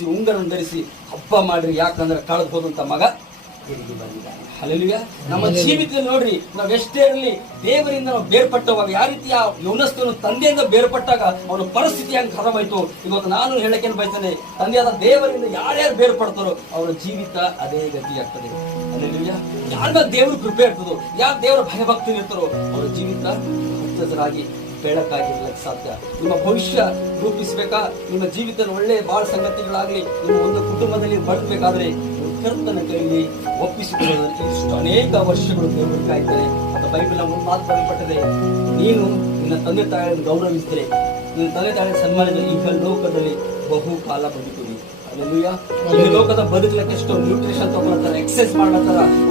ಧರಿಸಿ ಉಂಗರನ್ನು ಧರಿಸಿ ಹಬ್ಬ ಮಾಡ್ರಿ ಯಾಕಂದ್ರೆ ಕಳೆದ್ಬೋದಂತ ಮಗ ತಿರುಗಿ ಬಂದಿದ್ದಾನೆ. ಅಲ್ಲಿಗ ನಮ್ಮ ಜೀವಿತದಲ್ಲಿ ನೋಡ್ರಿ ನಾವ್ ಎಷ್ಟೇ ಇರಲಿ ದೇವರಿಂದ ನಾವು ಬೇರ್ಪಟ್ಟವಾಗ ಯಾವ ರೀತಿಯ ಯೌನಸ್ತನು ತಂದೆಯಿಂದ ಬೇರ್ಪಟ್ಟಾಗ ಅವನ ಪರಿಸ್ಥಿತಿ ಹೆಂಗ್ ಖರಾಬಾಯ್ತು ಇವತ್ತು ನಾನು ಹೇಳಕ್ಕೆ ಬಯಸ್ತೇನೆ ತಂದೆಯಾದ ದೇವರಿಂದ ಯಾರ್ಯಾರು ಬೇರ್ಪಡ್ತಾರೋ ಅವರ ಜೀವಿತ ಅದೇ ಗತಿ ಆಗ್ತದೆ. ಹಲಲಿಯ ಯಾರ ದೇವ್ರ ಕೃಪೆ ಇರ್ತದೋ ಯಾರು ದೇವರ ಭಯಭಕ್ತಿ ಇರ್ತಾರೋ ಅವರ ಜೀವಿತ ಬೆಳಕಾಗಿರ್ಲಿಕ್ಕೆ ಸಾಧ್ಯ. ನಿಮ್ಮ ಭವಿಷ್ಯ ರೂಪಿಸಬೇಕಾ? ನಿಮ್ಮ ಜೀವಿತದ ಒಳ್ಳೆ ಬಾಳ ಸಂಗತಿಗಳಾಗಲಿ, ನಿಮ್ಮ ಒಂದು ಕುಟುಂಬದಲ್ಲಿ ಬಡಬೇಕಾದ್ರೆ ಕರ್ತನ ಕೈಯಲ್ಲಿ ಒಪ್ಪಿಸಿಕೊಳ್ಳೋದಕ್ಕೆ ಇಷ್ಟು ಅನೇಕ ವರ್ಷಗಳು ದೇವರು ಅದು ಬೈಬಲ್ ಒಂದು ಮಾತು ನೀನು ನಿನ್ನ ತಂದೆ ತಾಯಿಯನ್ನು ಗೌರವಿಸಿದರೆ, ನಿನ್ನ ತಂದೆ ತಾಯಿಯ ಸನ್ಮಾನದಲ್ಲಿ ಈಗ ಲೋಕದಲ್ಲಿ ಬಹು ಕಾಲ ಅಲ್ಲೆಲ್ಲೂಯ್ಯ ಈ ಲೋಕದ ಬದುಕಲಿಕ್ಕೆ ಎಷ್ಟು ನ್ಯೂಟ್ರಿಷನ್ ತಗೊಳತ್ತಾರ ಎಕ್ಸಸೈಸ್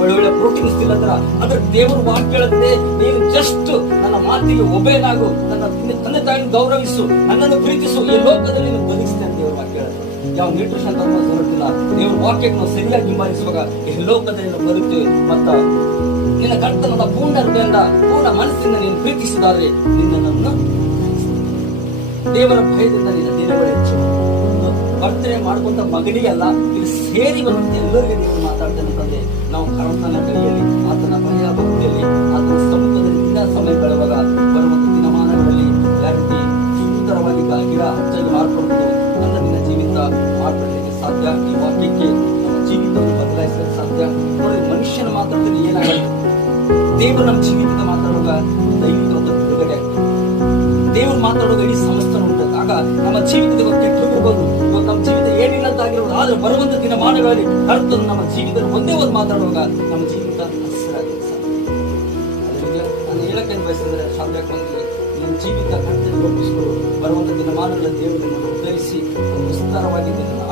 ಒಳ್ಳೆ ಒಳ್ಳೆ ಪ್ರೋಟೀನ್ಸ್ ತಿನ್ನತ್ತಾರ ಅದ್ರ ದೇವರು ವಾಕ್ಯ ಹೇಳುತ್ತೆ ನೀನು ಜಸ್ಟ್ ನನ್ನ ಮಾತಿಗೆ ಒಬೇನಾಗು, ನನ್ನ ನಿನ್ನ ತಂದೆ ತಾಯಿ ಗೌರವಿಸು, ನನ್ನನ್ನು ಪ್ರೀತಿಸು, ಈ ಲೋಕದಲ್ಲಿ ನೀನು ಬದುಕಿಸ್ತೇನೆ ಅಂತ ದೇವರು ಹೇಳುತ್ತೆ ಯಾವ ನ್ಯೂಟ್ರಿಷನ್ ತಗೊಂಡು ಹೊರಟಿಲ್ಲ ದೇವ್ರ ವಾಕ್ಯಕ್ಕೆ ನಾವು ಸರಿಯಾಗಿ ಹಿಂಬಾಲಿಸುವಾಗ ಈ ಲೋಕದಲ್ಲಿ ನಾವು ಬದುಕ್ತೇವೆ ಮತ್ತ ನಿನ್ನ ಕರ್ತನದ ಪೂರ್ಣ ಹೃದಯದಿಂದ, ಪೂರ್ಣ ಮನಸ್ಸಿಂದ ನೀನು ಪ್ರೀತಿಸಿದಾದ್ರೆ ನನ್ನ ದೇವರ ಭಯದಿಂದ ನಿನ್ನ ದಿನಗಳು ಹೆಚ್ಚು ವರ್ತನೆ ಮಾಡ್ಕೊಂತ ಮಗನಿಗೆಲ್ಲ ಇದು ಸೇರಿ ಬರುವಂತ ಎಲ್ಲರಿಗೆ ನೀವು ಮಾತಾಡ್ತೇನೆ ತಂದೆ ನಾವು ಕರ್ತನ ಕೈಯಲ್ಲಿ ಆತನ ಭಯ ಭಕ್ತಿಯಲ್ಲಿ ಆತನ ಸಮುದ್ರದಿಂದ ಸಮಯ ಕಳೆಯುವಾಗ ಬರುವಂತ ದಿನಮಾನಗಳಲ್ಲಿ ಯಾವ ರೀತಿ ಸುಂದರವಾಗಿ ಗಿಡ ಹಚ್ಚಾಗಿ ಮಾರ್ಪಡುವುದು ನನ್ನ ನಿನ್ನ ಜೀವಿತ ಮಾರ್ಪಡಲಿಕ್ಕೆ ಸಾಧ್ಯ. ಈ ವಾಕ್ಯಕ್ಕೆ ನಮ್ಮ ಜೀವಿತವನ್ನು ಬದಲಾಯಿಸಲಿಕ್ಕೆ ಸಾಧ್ಯ. ನೋಡಿ ಮನುಷ್ಯನ ಮಾತಾಡ್ತೀನಿ ಏನಾಗಲ್ಲ ದೇವರು ನಮ್ಮ ಜೀವಿತದ ಮಾತಾಡುವಾಗ ದೈವಿಕ ಒಂದು ಬಿಡುಗಡೆ. ದೇವ್ರು ಮಾತಾಡುವಾಗ ಇಡೀ ಸಮಸ್ತ ಉಂಟು ಆಗ ನಮ್ಮ ಜೀವಿತದ ಬಗ್ಗೆ ಇವತ್ತು ನಮ್ಮ ಜೀವಿತ ಏನಿಲ್ಲ ಅಂತ ಆಗಿರ್ಬೋದು ಆದ್ರೆ ಬರುವಂತ ದಿನಮಾನಗಳಲ್ಲಿ ಕರ್ತನು ನಮ್ಮ ಜೀವಿತ ಒಂದೇ ಒಂದು ಮಾತಾಡುವಾಗ ನಮ್ಮ ಜೀವಿತ ಹಸಿರಾಗಿದೆ ನಾನು ಹೇಳಕ್ಕೆ ಬಯಸಿದ್ರೆ ಅಂದ್ರೆ ನಿಮ್ಮ ಜೀವಿತ ಕರ್ತನ ರೂಪಿಸಿಕೊಂಡು ಬರುವಂತ ದಿನಮಾನಗಳ ದೇವರನ್ನು ಉದ್ಧರಿಸಿ ಒಂದು ವಿಸ್ತಾರವಾಗಿ ನಿನ್ನನ್ನು